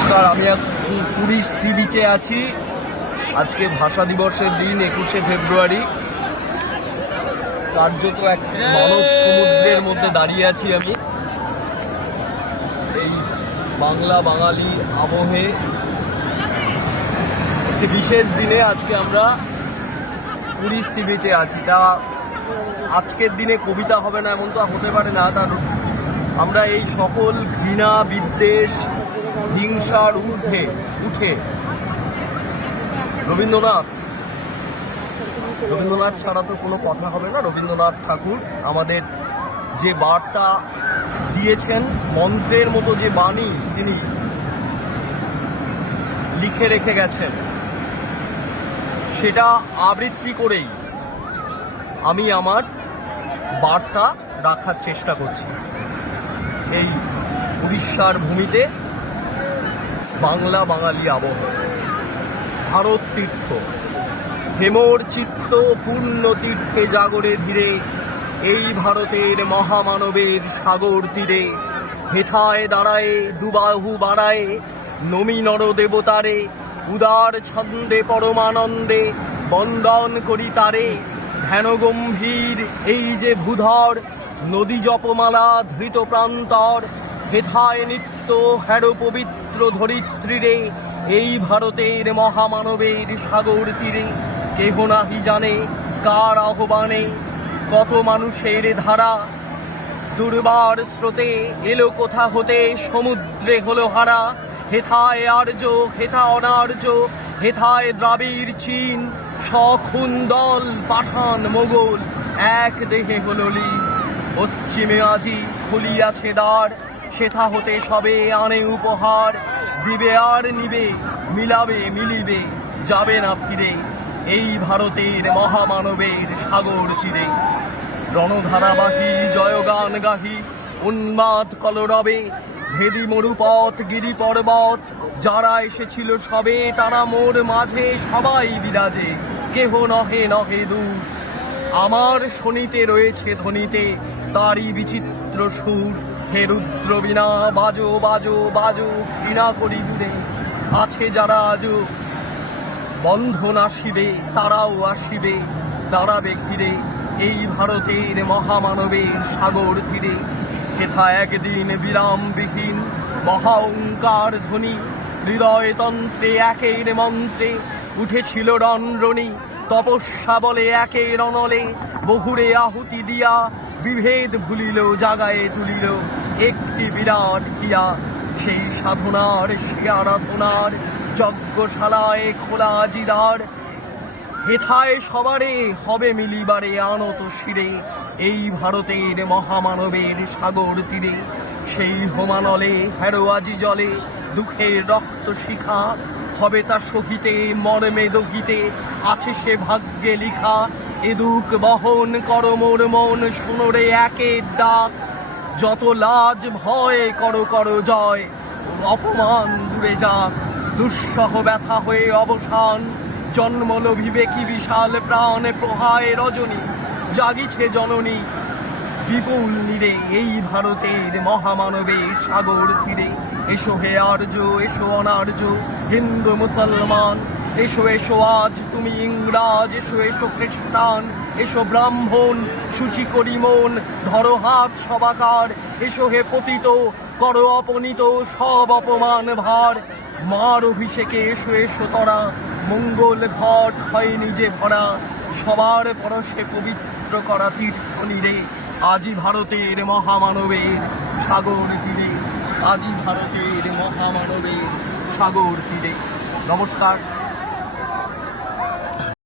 নমস্কার, আমি পুরীর সি বিচে আছি। আজকে ভাষা দিবসের দিন 21শে ফেব্রুয়ারি। কার্যত এক মানব সমুদ্রের মধ্যে দাঁড়িয়ে আছি আমি। এই বাংলা বাঙালি আবহে একটি বিশেষ দিনে আজকে আমরা পুরীর সি বিচে আছি। তা আজকের দিনে কবিতা হবে না এমন তো হতে পারে না। তার আমরা এই সকল ঘৃণা, বিদ্বেষ, হিংসার ঊর্ধ্বে উঠে রবীন্দ্রনাথ ছাড়া তো কোনো কথা হবে না। রবীন্দ্রনাথ ঠাকুর আমাদের যে বার্তা দিয়েছেন, মন্ত্রের মতো যে বাণী তিনি লিখে রেখে গেছেন, সেটা আবৃত্তি করেই আমি আমার বার্তা রাখার চেষ্টা করছি। এই উড়িষ্যার ভূমিতে বাংলা বাঙালি আবহ, ভারত তীর্থ, হেমর চিত্ত পূর্ণ তীর্থে জাগরে ধীরে, এই ভারতের মহামানবের সাগর তীরে, হেথায় দাঁড়ায় দুবাহু বাড়ায় নমি নর দেবতারে, উদার ছন্দে পরমানন্দে বন্দন করি তারে, ধ্যান গম্ভীর এই যে ভূধর, নদী জপমালা ধৃত প্রান্তর, হেথায় নিত্য হ্যার পবিত্র ধরিত্রীরে, এই ভারতের মহামানবের সাগর তীরে, কেহ নাহি জানে কার আহ্বানে কত মানুষের ধারা, দুর্বার স্রোতে এলো কোথা হতে সমুদ্রে হলো হারা, হেথায় আর্য হেথা অনার্য, হেথায় দ্রাবিড় চীন, সখুন দল পাঠান মোগল, এক দেহে হলো লীন, পশ্চিমে আজি খুলিয়াছে দ্বার, সেথা হতে সবে আনে উপহার, দিবে আর নিবে মিলাবে মিলিবে যাবে না ফিরে, এই ভারতের মহামানবের সাগর তীরে। রণধারাবাহী জয়গান গাহি উন্মাদ কলরবে, ভেদি মরুপথ গিরি পর্বত, যারা এসেছিল সবে তারা মোর মাঝে সবাই বিরাজে, কেহ নহে নহে দূর, আমার শনিতে রয়েছে ধ্বনিতে তারই বিচিত্র সুর, হে রুদ্র বীণা বাজো বাজো বাজো ঘৃণা করি দূরে, আছে যারা আজও বন্ধন আসিবে তারাও আসিবে, দাঁড়াবে ঘিরে এই ভারতের মহামানবের সাগর তীরে, হেথা একদিন বিরামবিহীন মহাঙ্কার ধ্বনি, হৃদয়তন্ত্রে একের মন্ত্রে উঠেছিল রণরণি, তপস্যা বলে একের অনলে বহুরে আহুতি দিয়া, বিভেদ ভুলিল জাগায়ে তুলিল একটি বিরাট হিয়া, সেই সাধনার সে আরাধনার যজ্ঞশালায় খোলা জিরার, হেথায় সবারে হবে মিলিবারে আনত শিরে, এই ভারতের মহামানবের সাগর তীরে, সেই হোমানলে হেরো আজি জলে দুঃখের রক্ত শিখা, হবে তা সহিতে মর্মে দহিতে আছে সে ভাগ্যে লিখা, এ দুঃখ বহন কর মোর মন শুনোরে একের ডাক, যত লাজ ভয় করো করো জয়, অপমান দূরে যাক, দুঃসহ ব্যথা হয়ে অবসান, জন্মল বিবেকী বিশাল প্রাণ প্রহায় রজনী, জাগিছে জননী বিপুল নীরে, এই ভারতের মহামানবের সাগর তীরে, এসো হে আর্য এসো অনার্য হিন্দু মুসলমান, এসো এসো আজ তুমি ইংরাজ, এসো এসো খ্রিস্টান, এসো ব্রাহ্মণ সূচি করি মন, ধরো হাত সবাকার, এসো হে পতিত করো অপনীত সব অপমান ভার, মার অভিষেকে এসো এসো তরা, মঙ্গল ঘট হয় নিজে ভরা, সবার পরশে পবিত্র করা তীর্থ নীরে, আজি ভারতের মহামানবের সাগর তীরে, আজি ভারতের মহামানবের সাগর তীরে। নমস্কার।